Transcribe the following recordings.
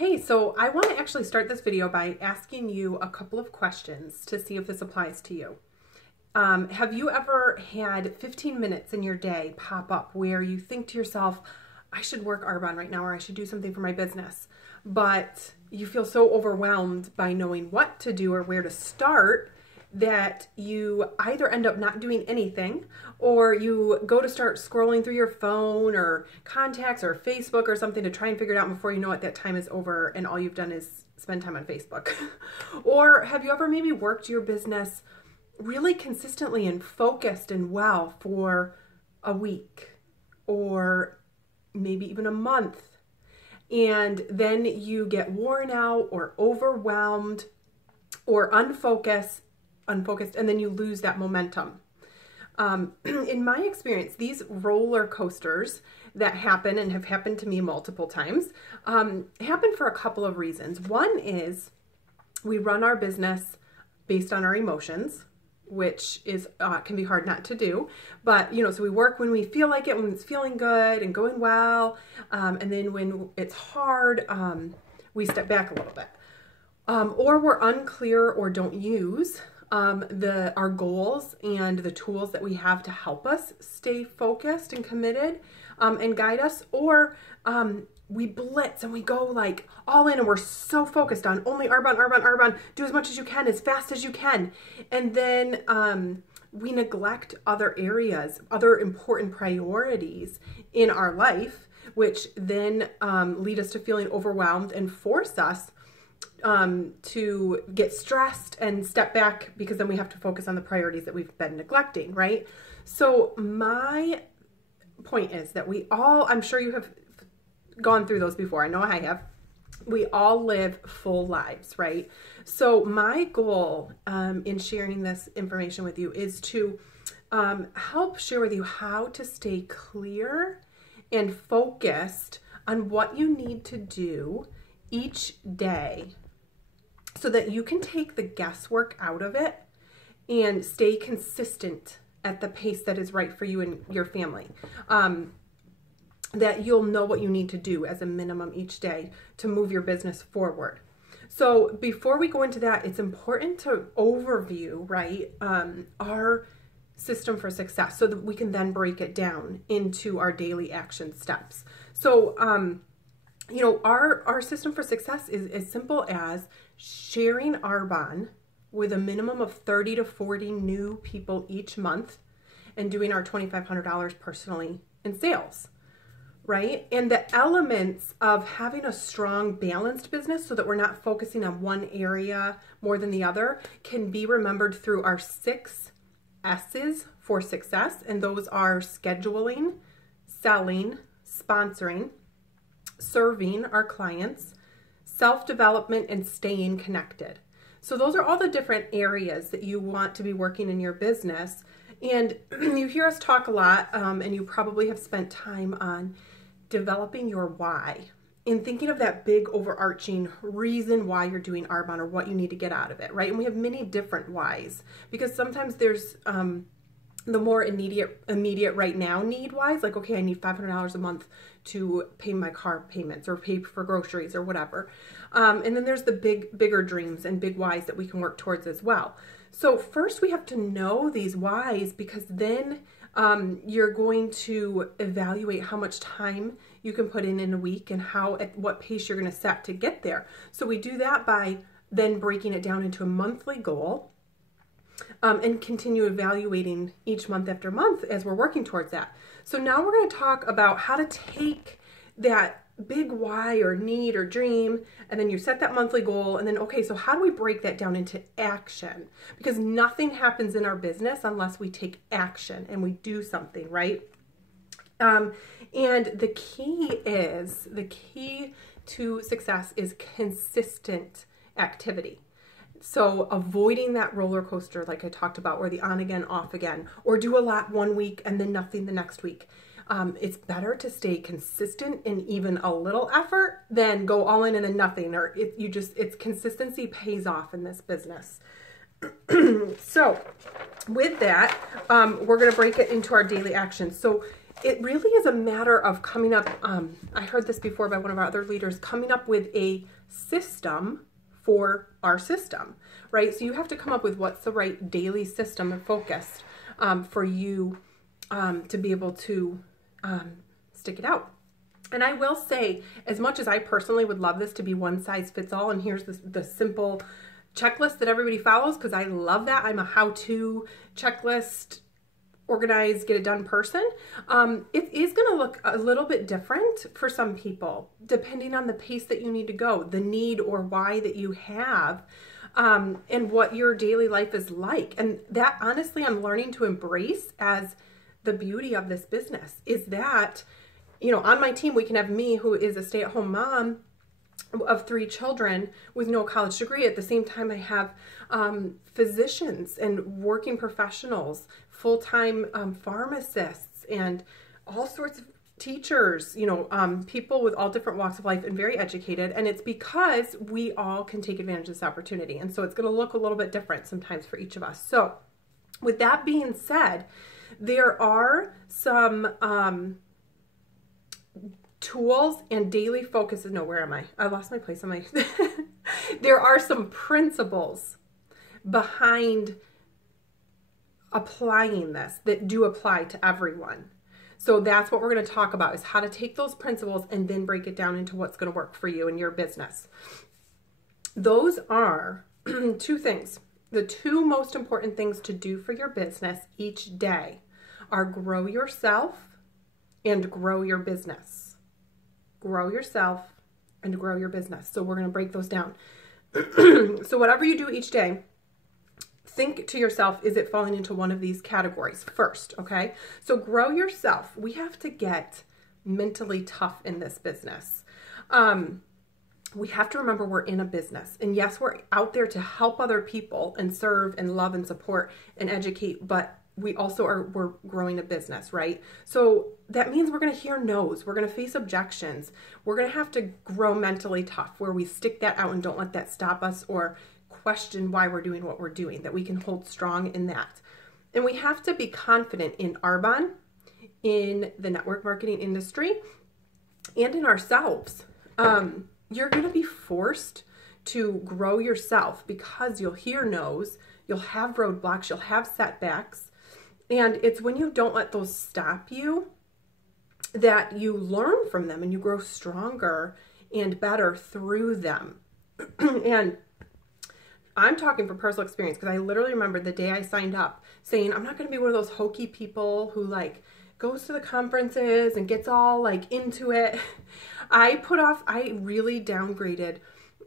Hey, so I want to actually start this video by asking you a couple of questions to see if this applies to you. Have you ever had 15 minutes in your day pop up where you think to yourself, I should work Arbonne right now, or I should do something for my business, but you feel so overwhelmed by knowing what to do or where to start that you either end up not doing anything, or you go to start scrolling through your phone or contacts or Facebook or something to try and figure it out, and before you know it, that time is over and all you've done is spend time on Facebook. Or have you ever maybe worked your business really consistently and focused and well for a week or maybe even a month, and then you get worn out or overwhelmed or unfocused, and then you lose that momentum. In my experience, these roller coasters that happen and have happened to me multiple times happen for a couple of reasons. One is we run our business based on our emotions, which is can be hard not to do. But, so we work when we feel like it, when it's feeling good and going well. And then when it's hard, we step back a little bit. Or we're unclear or don't use our goals and the tools that we have to help us stay focused and committed and guide us. Or we blitz and we go like all in and we're so focused on only Arbonne, Arbonne, Arbonne, do as much as you can, as fast as you can. And then we neglect other areas, other important priorities in our life, which then lead us to feeling overwhelmed and force us to get stressed and step back, because then we have to focus on the priorities that we've been neglecting, right? So my point is that we all, I'm sure you have gone through those before. I know I have. We all live full lives, right? So my goal in sharing this information with you is to help share with you how to stay clear and focused on what you need to do each day so that you can take the guesswork out of it and stay consistent at the pace that is right for you and your family. That you'll know what you need to do as a minimum each day to move your business forward. So before we go into that, it's important to overview, right, our system for success so that we can then break it down into our daily action steps. So, our system for success is as simple as sharing Arbonne with a minimum of 30 to 40 new people each month and doing our $2,500 personally in sales, right? And the elements of having a strong, balanced business so that we're not focusing on one area more than the other can be remembered through our 6 S's for success. And those are scheduling, selling, sponsoring, serving our clients, self-development, and staying connected. So those are all the different areas that you want to be working in your business. And you hear us talk a lot, and you probably have spent time on developing your why and thinking of that big overarching reason why you're doing Arbonne or what you need to get out of it, right? And we have many different whys, because sometimes there's the more immediate right now need wise, like, okay, I need $500 a month to pay my car payments or pay for groceries or whatever. And then there's the bigger dreams and big whys that we can work towards as well. So first we have to know these whys, because then you're going to evaluate how much time you can put in a week and at what pace you're going to set to get there. So we do that by then breaking it down into a monthly goal. And continue evaluating each month after month as we're working towards that. So now we're going to talk about how to take that big why or need or dream, and then you set that monthly goal, and then, okay, so how do we break that down into action? Because nothing happens in our business unless we take action and we do something, right? And the key to success is consistent activity. So avoiding that roller coaster, like I talked about, or the on again, off again, or do a lot one week and then nothing the next week. It's better to stay consistent in even a little effort than go all in and then nothing, or it's consistency pays off in this business. So with that, we're going to break it into our daily actions. So it really is a matter of coming up, I heard this before by one of our other leaders, coming up with a system for our system, right? So you have to come up with what's the right daily system and focus for you to be able to stick it out. And I will say, as much as I personally would love this to be one size fits all, and here's the simple checklist that everybody follows, because I love that. I'm a how-to checklist, organize, get it done person. It is going to look a little bit different for some people, depending on the pace that you need to go, the need or why that you have, and what your daily life is like. And that, honestly, I'm learning to embrace as the beauty of this business, is that, you know, on my team, we can have me, who is a stay-at-home mom of 3 children with no college degree. At the same time, I have physicians and working professionals, full-time pharmacists, and all sorts of teachers, you know, people with all different walks of life and very educated. And it's because we all can take advantage of this opportunity. And so it's going to look a little bit different sometimes for each of us. So with that being said, there are some tools and daily focuses. No, where am I? I lost my place on my... There are some principles behind applying this that do apply to everyone. So that's what we're going to talk about, is how to take those principles and then break it down into what's going to work for you and your business. Those are 2 things. The 2 most important things to do for your business each day are grow yourself and grow your business. Grow yourself and grow your business. So we're going to break those down. So whatever you do each day, think to yourself, is it falling into one of these categories first? Okay. So grow yourself. We have to get mentally tough in this business. We have to remember we're in a business, and yes, we're out there to help other people and serve and love and support and educate, but we also we're growing a business, right? So that means we're going to hear no's. We're going to face objections. We're going to have to grow mentally tough, where we stick that out and don't let that stop us or question why we're doing what we're doing, that we can hold strong in that. And we have to be confident in Arbonne, in the network marketing industry, and in ourselves. You're going to be forced to grow yourself because you'll hear no's, you'll have roadblocks, you'll have setbacks. And it's when you don't let those stop you that you learn from them and you grow stronger and better through them. And I'm talking from personal experience, because I literally remember the day I signed up saying, I'm not going to be one of those hokey people who like goes to the conferences and gets all like into it. I really downgraded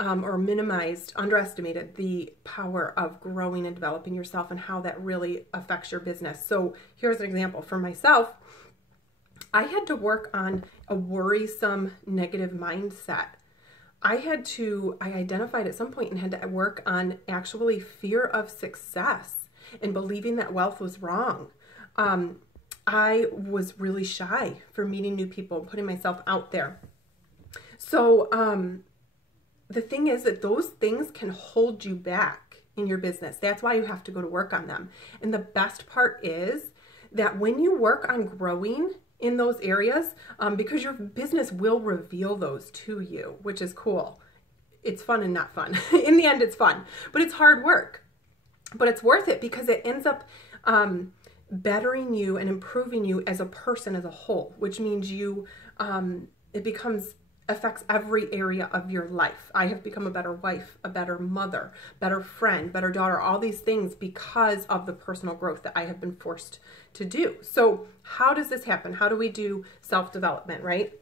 or minimized, underestimated the power of growing and developing yourself and how that really affects your business. So here's an example for myself. I had to work on a worrisome negative mindset. I identified at some point and had to work on actually fear of success and believing that wealth was wrong. I was really shy for meeting new people and putting myself out there. So, the thing is that those things can hold you back in your business. That's why you have to go to work on them. And the best part is that when you work on growing in those areas, because your business will reveal those to you, which is cool. It's fun and not fun. In the end, it's fun, but it's hard work. But it's worth it because it ends up bettering you and improving you as a person as a whole, which means you, affects every area of your life. I have become a better wife, a better mother, better friend, better daughter, all these things because of the personal growth that I have been forced to do. So how does this happen? How do we do self-development, right?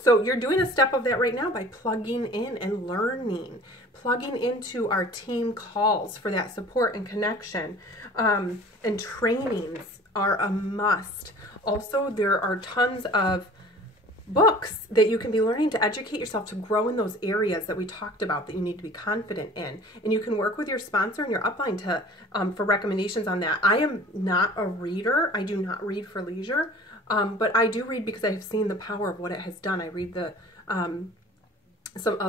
So you're doing a step of that right now by plugging in and learning, plugging into our team calls for that support and connection, and trainings are a must. Also, there are tons of books that you can be learning to educate yourself to grow in those areas that we talked about that you need to be confident in. And you can work with your sponsor and your upline to for recommendations on that. I am not a reader. I do not read for leisure, but I do read because I have seen the power of what it has done. I read a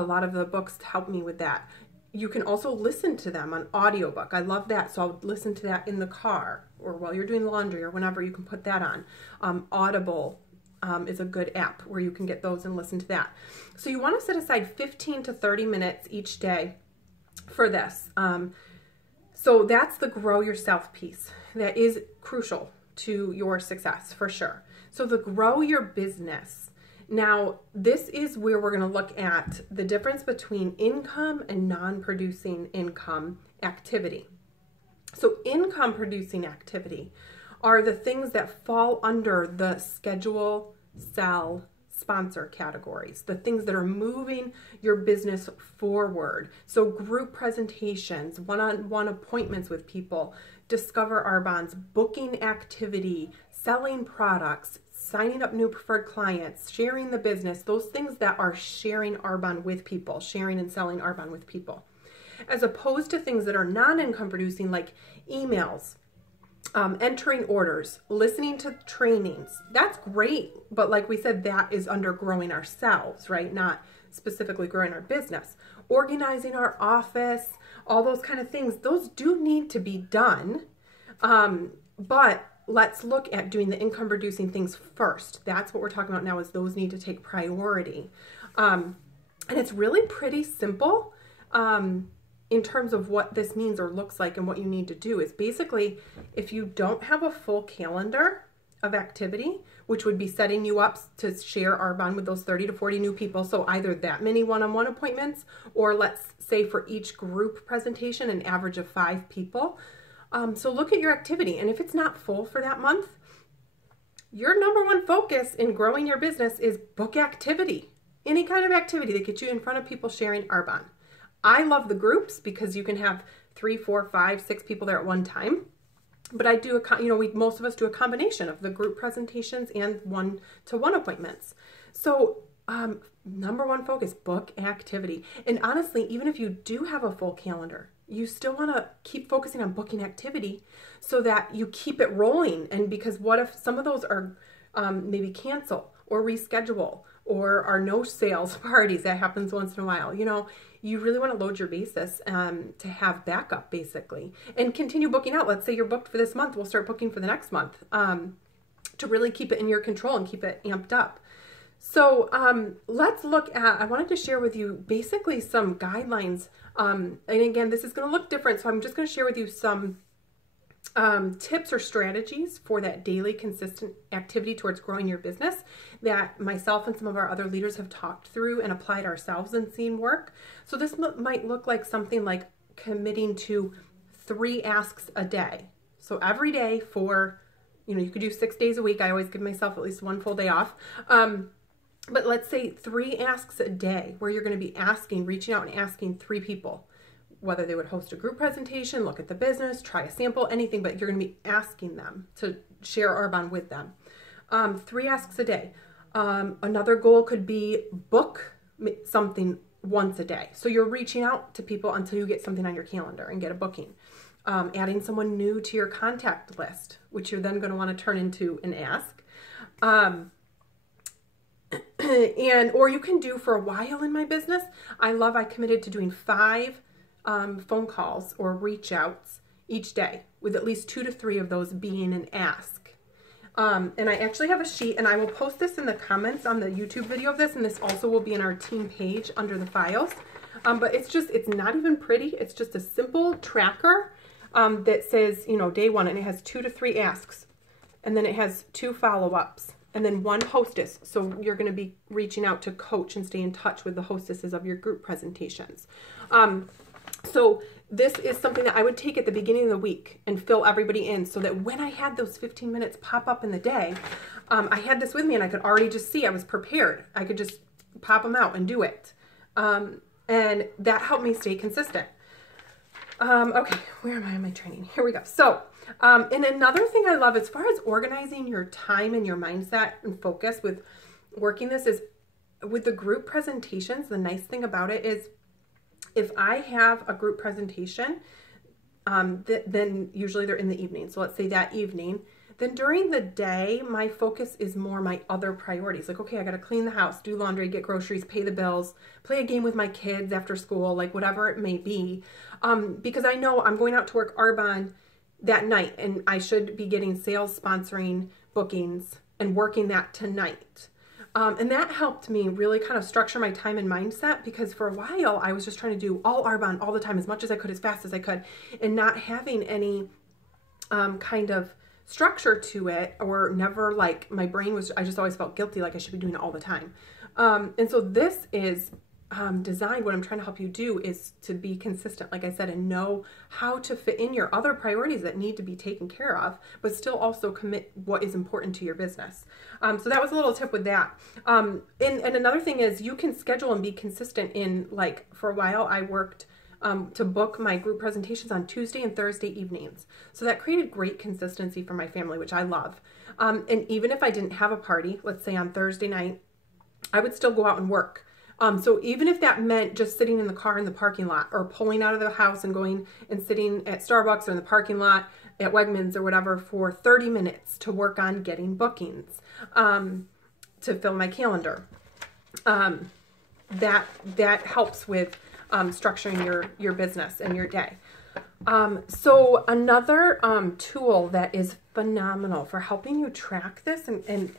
lot of the books to help me with that. You can also listen to them on audiobook. I love that. So I'll listen to that in the car or while you're doing laundry or whenever. You can put that on. Audible is a good app where you can get those and listen to that. So you want to set aside 15 to 30 minutes each day for this. So that's the grow yourself piece. That is crucial to your success for sure. So the grow your business. Now, this is where we're going to look at the difference between income and non-producing income activity. So income producing activity are the things that fall under the schedule, sell, sponsor categories, the things that are moving your business forward. So group presentations, one-on-one appointments with people, discover Arbonne's, booking activity, selling products, signing up new preferred clients, sharing the business, those things that are sharing Arbonne with people, sharing and selling Arbonne with people. As opposed to things that are non-income producing like emails, entering orders, listening to trainings. That's great, but like we said, that is under growing ourselves, right? Not specifically growing our business. Organizing our office, all those kind of things, those do need to be done, but let's look at doing the income producing things first. That's what we're talking about now, is those need to take priority. And it's really pretty simple in terms of what this means or looks like and what you need to do. Is basically, if you don't have a full calendar of activity, which would be setting you up to share Arbonne with those 30 to 40 new people, so either that many one-on-one appointments, or let's say for each group presentation, an average of 5 people. So look at your activity, and if it's not full for that month, your number one focus in growing your business is book activity. Any kind of activity that gets you in front of people sharing Arbonne. I love the groups because you can have 3, 4, 5, 6 people there at one time. But I do, most of us do a combination of the group presentations and one-to-one appointments. So number one focus, book activity. And honestly, even if you do have a full calendar, you still want to keep focusing on booking activity so that you keep it rolling. And because what if some of those are maybe cancel or reschedule or are no sales parties? That happens once in a while. You really want to load your basis to have backup, basically, and continue booking out. Let's say you're booked for this month. We'll start booking for the next month to really keep it in your control and keep it amped up. So let's look at, I wanted to share with you basically some guidelines. And again, this is going to look different. So I'm just going to share with you some tips or strategies for that daily consistent activity towards growing your business that myself and some of our other leaders have talked through and applied ourselves and seen work. So this might look like something like committing to 3 asks a day. So every day for, you could do 6 days a week. I always give myself at least 1 full day off. But let's say 3 asks a day where you're going to be reaching out and asking 3 people, whether they would host a group presentation, look at the business, try a sample, anything, but you're going to be asking them to share Arbonne with them. 3 asks a day. Another goal could be book something once a day. So you're reaching out to people until you get something on your calendar and get a booking. Adding someone new to your contact list, which you're then going to want to turn into an ask. Or you can do, for a while in my business, I committed to doing 5 phone calls or reach outs each day, with at least 2 to 3 of those being an ask. And I actually have a sheet, and I will post this in the comments on the YouTube video of this, and this also will be in our team page under the files. But it's not even pretty. It's just a simple tracker that says, day 1, and it has 2 to 3 asks, and then it has 2 follow-ups, and then 1 hostess. So you're going to be reaching out to coach and stay in touch with the hostesses of your group presentations. So this is something that I would take at the beginning of the week and fill everybody in, so that when I had those 15 minutes pop up in the day, I had this with me and I could already just see I was prepared. I could just pop them out and do it. And that helped me stay consistent. Okay, where am I in my training? Here we go. So, and another thing I love as far as organizing your time and your mindset and focus with working this is with the group presentations. The nice thing about it is if I have a group presentation, then usually they're in the evening. So let's say that evening, then during the day, my focus is more my other priorities. Like, okay, I got to clean the house, do laundry, get groceries, pay the bills, play a game with my kids after school, like whatever it may be. Because I know I'm going out to work Arbonne that night, and I should be getting sales sponsoring bookings and working that tonight. And that helped me really kind of structure my time and mindset, because for a while I was just trying to do all Arbonne all the time, as much as I could, as fast as I could, and not having any kind of structure to it, or never, like, my brain was, I just always felt guilty, like I should be doing it all the time. And so this is designed, what I'm trying to help you do is to be consistent, like I said, and know how to fit in your other priorities that need to be taken care of, but still also commit what is important to your business. So that was a little tip with that. And another thing is, you can schedule and be consistent in, like, for a while I worked to book my group presentations on Tuesday and Thursday evenings. So that created great consistency for my family, which I love. And even if I didn't have a party, let's say on Thursday night, I would still go out and work. So even if that meant just sitting in the car in the parking lot, or pulling out of the house and going and sitting at Starbucks or in the parking lot at Wegmans or whatever for 30 minutes to work on getting bookings, to fill my calendar, that helps with structuring your business and your day. So another tool that is phenomenal for helping you track this and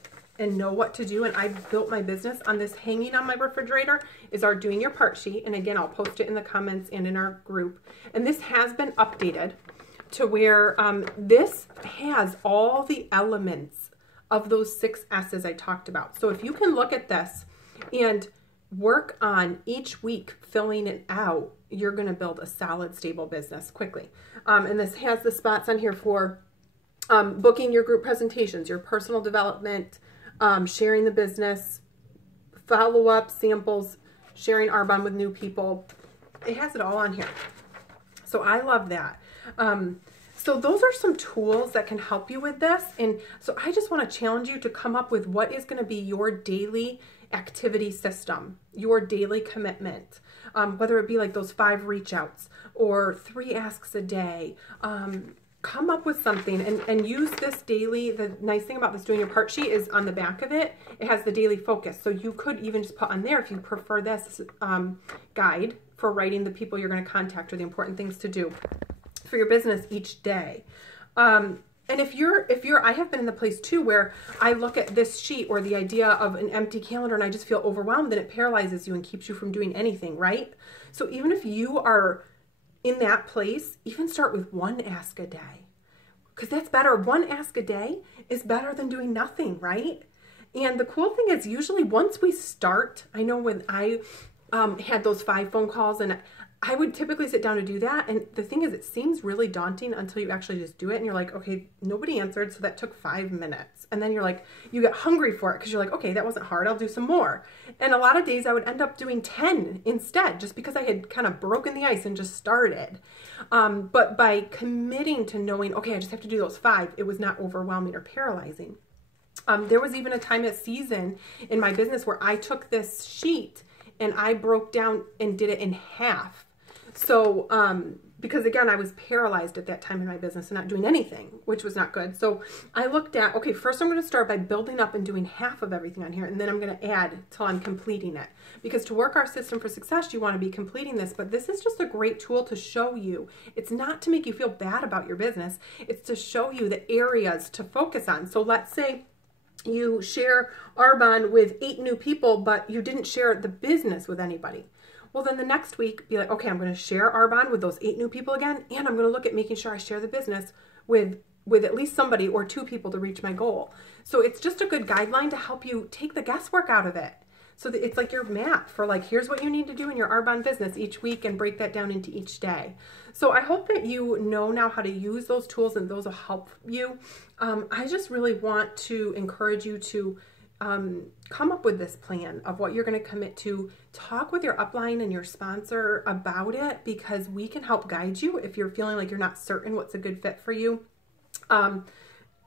know what to do, and I built my business on this hanging on my refrigerator, is our Doing Your Part sheet. And again, I'll post it in the comments and in our group. And this has been updated to where this has all the elements of those 6 S's I talked about. So if you can look at this and work on each week filling it out, you're going to build a solid, stable business quickly. And this has the spots on here for booking your group presentations, your personal development, sharing the business, follow-up, samples, sharing Arbonne with new people. It has it all on here. So I love that. So those are some tools that can help you with this. And so I just want to challenge you to come up with what is going to be your daily activity system, your daily commitment, whether it be like those 5 reach outs or 3 asks a day. Come up with something and use this daily. The nice thing about this Doing Your Part sheet is on the back of it, it has the daily focus. So you could even just put on there, if you prefer this guide for writing the people you're going to contact or the important things to do for your business each day. And if you're, I have been in the place too where I look at this sheet or the idea of an empty calendar and I just feel overwhelmed, and it paralyzes you and keeps you from doing anything, right? So even if you are in that place, even start with 1 ask a day, because that's better. 1 ask a day is better than doing nothing, right? And the cool thing is, usually once we start, I know when I had those 5 phone calls, and I would typically sit down to do that. And the thing is, it seems really daunting until you actually just do it. And you're like, okay, nobody answered. So that took 5 minutes. And then you're like, you get hungry for it because you're like, okay, that wasn't hard. I'll do some more. And a lot of days I would end up doing 10 instead, just because I had kind of broken the ice and just started. But by committing to knowing, okay, I just have to do those 5, it was not overwhelming or paralyzing. There was even a time, a season in my business where I took this sheet and I broke down and did it in half. So, because again, I was paralyzed at that time in my business and not doing anything, which was not good. So I looked at, okay, first I'm going to start by building up and doing half of everything on here. And then I'm going to add till I'm completing it. Because to work our system for success, you want to be completing this. But this is just a great tool to show you. It's not to make you feel bad about your business. It's to show you the areas to focus on. So let's say you share Arbonne with 8 new people, but you didn't share the business with anybody. Well, then the next week, be like, okay, I'm going to share Arbonne with those 8 new people again, and I'm going to look at making sure I share the business with at least somebody or 2 people to reach my goal. So it's just a good guideline to help you take the guesswork out of it. So that it's like your map for like, here's what you need to do in your Arbonne business each week, and break that down into each day. So I hope that you know now how to use those tools and those will help you. I just really want to encourage you to come up with this plan of what you're going to commit to. Talk with your upline and your sponsor about it, because we can help guide you if you're feeling like you're not certain what's a good fit for you.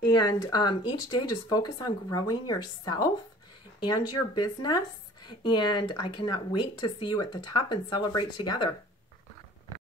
Each day just focus on growing yourself and your business. And I cannot wait to see you at the top and celebrate together.